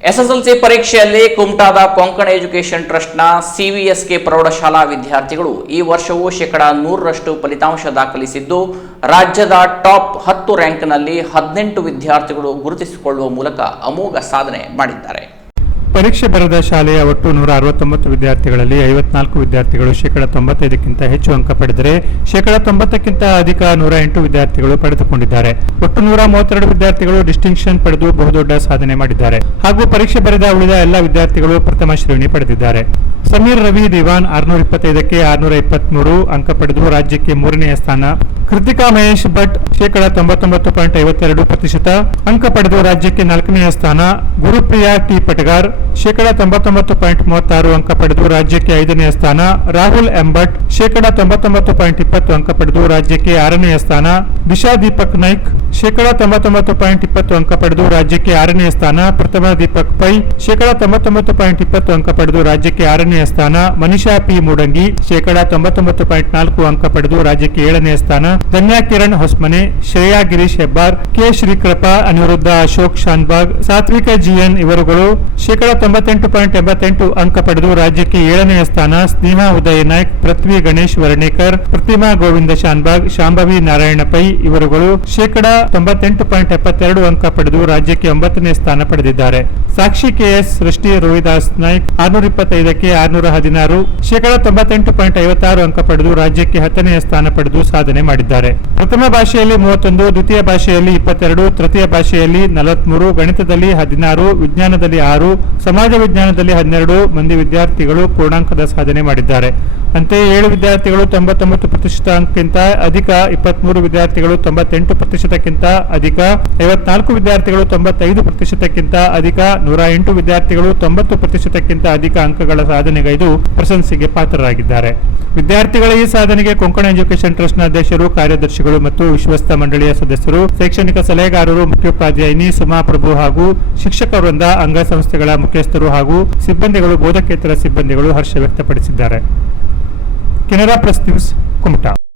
SSLC ಪರೀಕ್ಷೆಯಲ್ಲಿ ಕುಮಟಾದ Konkan education ಟ್ರಸ್ಟ್ನ ಸಿವಿಎಸ್ಕೆ ಪ್ರೌಢಶಾಲಾ ವಿದ್ಯಾರ್ಥಿಗಳು ಈ ವರ್ಷವೂ ಶೇಕಡ ನೂರರಷ್ಟು ಫಲಿತಾಂಶ ದಾಖಲಿಸಿದ್ದು, ರಾಜ್ಯದ ಟಾಪ್ ಹತ್ತು ರ್ಯಾಂಕ್ನಲ್ಲಿ ಹದಿನೆಂಟು ವಿದ್ಯಾರ್ಥಿಗಳು ಗುರುತಿಸಿಕೊಳ್ಳುವ ಮೂಲಕ ಅಮೋಘ ಸಾಧನೆ ಮಾಡಿದ್ದಾರೆ. ಪರೀಕ್ಷೆ ಬರೆದ ಶಾಲೆಯ ಒಟ್ಟು ನೂರ ಅರವತ್ತೊಂಬತ್ತು ವಿದ್ಯಾರ್ಥಿಗಳಲ್ಲಿ ಐವತ್ನಾಲ್ಕು ವಿದ್ಯಾರ್ಥಿಗಳು ಶೇಕಡ ತೊಂಬತ್ತೈದಕ್ಕಿಂತ ಹೆಚ್ಚು ಅಂಕ ಪಡೆದರೆ ಶೇಕಡ ತೊಂಬತ್ತಕ್ಕಿಂತ ಅಧಿಕ ನೂರ ಎಂಟು ವಿದ್ಯಾರ್ಥಿಗಳು ಪಡೆದುಕೊಂಡಿದ್ದಾರೆ. ಒಟ್ಟು ನೂರ ಮೂವತ್ತೆರಡು ವಿದ್ಯಾರ್ಥಿಗಳು ಡಿಸ್ಟಿಂಕ್ಷನ್ ಪಡೆದು ಬಹುದೊಡ್ಡ ಸಾಧನೆ ಮಾಡಿದ್ದಾರೆ. ಹಾಗೂ ಪರೀಕ್ಷೆ ಬರೆದ ಉಳಿದ ಎಲ್ಲ ವಿದ್ಯಾರ್ಥಿಗಳು ಪ್ರಥಮ ಶ್ರೇಣಿ ಪಡೆದಿದ್ದಾರೆ. ಸಮೀರ್ ರವಿ ದಿವಾನ್ ಆರ್ನೂರ ಇಪ್ಪತ್ತೈದಕ್ಕೆ ಆರ್ನೂರ ಇಪ್ಪತ್ಮೂರು ಅಂಕ ಪಡೆದು ರಾಜ್ಯಕ್ಕೆ ಮೂರನೆಯ ಸ್ಥಾನ. ಕೃತಿಕಾ ಮಹೇಶ್ ಭಟ್ ಶೇಕಡ ತೊಂಬತ್ತೊಂಬತ್ತು ಪಾಯಿಂಟ್ ಐವತ್ತೆರಡು ಪ್ರತಿಶತ ಅಂಕ ಪಡೆದು ರಾಜ್ಯಕ್ಕೆ ನಾಲ್ಕನೆಯ ಸ್ಥಾನ. ಗುರುಪ್ರಿಯಾ ಟಿ ಪಟಗಾರ್ ಶೇಕಡ ತೊಂಬತ್ತೊಂಬತ್ತು ಪಾಯಿಂಟ್ ಮೂವತ್ತಾರು ಅಂಕ ಪಡೆದು ರಾಜ್ಯಕ್ಕೆ ಐದನೆಯ ಸ್ಥಾನ. ರಾಹುಲ್ ಎಂಬಟ್ ಶೇಕಡ ತೊಂಬತ್ತೊಂಬತ್ತು ಪಾಯಿಂಟ್ ಇಪ್ಪತ್ತು ಅಂಕ ಪಡೆದು ರಾಜ್ಯಕ್ಕೆ ಆರನೆಯ ಸ್ಥಾನ. ದಿಶಾ ದೀಪಕ್ ನಾಯ್ಕ್ ಶೇಕಡಾ ತೊಂಬತ್ತೊಂಬತ್ತು ಪಾಯಿಂಟ್ ಇಪ್ಪತ್ತು ಅಂಕ ಪಡೆದು ರಾಜ್ಯಕ್ಕೆ ಆರನೇ ಸ್ಥಾನ, ಪ್ರಥಮ ದೀಪಕ್ ಪೈ ಶೇಕಡ ತೊಂಬತ್ತೊಂಬತ್ತು ಪಾಯಿಂಟ್ ಇಪ್ಪತ್ತು ಅಂಕ ಪಡೆದು ರಾಜ್ಯಕ್ಕೆ ಆರನೇ ಸ್ಥಾನ, ಮನಿಷಾ ಪಿ ಮೂಡಂಗಿ ಶೇಕಡಾ ತೊಂಬತ್ತೊಂಬತ್ತು ಪಾಯಿಂಟ್ ನಾಲ್ಕು ಅಂಕ ಪಡೆದು ರಾಜ್ಯಕ್ಕೆ ಏಳನೇ ಸ್ಥಾನ, ಧನ್ಯಾ ಕಿರಣ್ ಹೊಸ್ಮನೆ, ಶ್ರೇಯಾ ಗಿರೀಶ್ ಹೆಬ್ಬಾರ್, ಕೆ ಶ್ರೀಕೃಪಾ, ಅನಿರುದ್ಧ ಅಶೋಕ್ ಶಾನ್ಬಾಗ್, ಸಾತ್ವಿಕ ಜಿಎನ್ ಇವರುಗಳು ಶೇಕಡ ತೊಂಬತ್ತೆಂಟು ಪಾಯಿಂಟ್ ಎಂಬತ್ತೆಂಟು ಅಂಕ ಪಡೆದು ರಾಜ್ಯಕ್ಕೆ ಏಳನೇ ಸ್ಥಾನ, ಸ್ನೇಹಾ ಉದಯ ನಾಯ್ಕ್, ಪೃಥ್ವಿ ಗಣೇಶ್ ವರ್ಣೇಕರ್, ಪ್ರತಿಮಾ ಗೋವಿಂದ ಶಾನ್ಬಾಗ್, ಶಾಂಭವಿ ನಾರಾಯಣ ಪೈ ಇವರುಗಳು ಶೇಕಡಾ ತೊಂಬತ್ತೆಂಟು ಪಾಯಿಂಟ್ ಎಪ್ಪತ್ತೆರಡು ಅಂಕ ಪಡೆದು ರಾಜ್ಯಕ್ಕೆ ಒಂಬತ್ತನೇ ಸ್ಥಾನ ಪಡೆದಿದ್ದಾರೆ. ಸಾಕ್ಷಿ ಕೆಎಸ್ ಸೃಷ್ಟಿ ರೋಹಿದಾಸ್ ನಾಯ್ಕ್ ಆರ್ನೂರ ಇಪ್ಪತ್ತೈದಕ್ಕೆ ಆರ್ನೂರ ಹದಿನಾರು, ಶೇಕಡಾ ತೊಂಬತ್ತೆಂಟು ಪಾಯಿಂಟ್ ಐವತ್ತಾರು ಅಂಕ ಪಡೆದು ರಾಜ್ಯಕ್ಕೆ ಹತ್ತನೆಯ ಸ್ಥಾನ ಪಡೆದು ಸಾಧನೆ ಮಾಡಿದ್ದಾರೆ. ಪ್ರಥಮ ಭಾಷೆಯಲ್ಲಿ ಮೂವತ್ತೊಂದು, ದ್ವಿತೀಯ ಭಾಷೆಯಲ್ಲಿ ಇಪ್ಪತ್ತೆರಡು, ತೃತೀಯ ಭಾಷೆಯಲ್ಲಿ ನಲವತ್ಮೂರು, ಗಣಿತದಲ್ಲಿ ಹದಿನಾರು, ವಿಜ್ಞಾನದಲ್ಲಿ ಆರು, ಸಮಾಜ ವಿಜ್ಞಾನದಲ್ಲಿ ಹನ್ನೆರಡು ಮಂದಿ ವಿದ್ಯಾರ್ಥಿಗಳು ಪೂರ್ಣಾಂಕದ ಸಾಧನೆ ಮಾಡಿದ್ದಾರೆ. ಅಂತೆಯೇ ಏಳು ವಿದ್ಯಾರ್ಥಿಗಳು ತೊಂಬತ್ತೊಂಬತ್ತು ಪ್ರತಿಶತ ಅಂಕಕ್ಕಿಂತ ಅಧಿಕ ಇಪ್ಪತ್ಮೂರು ವಿದ್ಯಾರ್ಥಿಗಳು ತೊಂಬತ್ತೆಂಟು ಪ್ರತಿಶತಕ್ಕಿಂತ ಅಧಿಕ, ಐವತ್ನಾಲ್ಕು ವಿದ್ಯಾರ್ಥಿಗಳು ತೊಂಬತ್ತೈದು ಪ್ರತಿಶತಕ್ಕಿಂತ ಅಧಿಕ ನೂರ ಎಂಟು ವಿದ್ಯಾರ್ಥಿಗಳು ತೊಂಬತ್ತು ಪ್ರತಿಶತಕ್ಕಿಂತ ಅಧಿಕ ಅಂಕಗಳ ಸಾಧನೆಗೈದು ಪ್ರಶಂಸೆಗೆ ಪಾತ್ರರಾಗಿದ್ದಾರೆ. ವಿದ್ಯಾರ್ಥಿಗಳ ಈ ಸಾಧನೆಗೆ ಕೊಂಕಣ ಎಜುಕೇಶನ್ ಟ್ರಸ್ಟ್ನ ಅಧ್ಯಕ್ಷರು, ಕಾರ್ಯದರ್ಶಿಗಳು ಮತ್ತು ವಿಶ್ವಸ್ತ ಮಂಡಳಿಯ ಸದಸ್ಯರು, ಶೈಕ್ಷಣಿಕ ಸಲಹೆಗಾರರು, ಮುಖ್ಯೋಪಾಧ್ಯಾಯಿನಿ ಸುಮಾ ಪ್ರಭು ಹಾಗೂ ಶಿಕ್ಷಕ ವೃಂದ, ಅಂಗಸಂಸ್ಥೆಗಳ ಮುಖ್ಯಸ್ಥರು ಹಾಗೂ ಸಿಬ್ಬಂದಿಗಳು, ಬೋಧಕೇತರ ಸಿಬ್ಬಂದಿಗಳು ಹರ್ಷ ವ್ಯಕ್ತಪಡಿಸಿದ್ದಾರೆ. Canara press news, Kumta.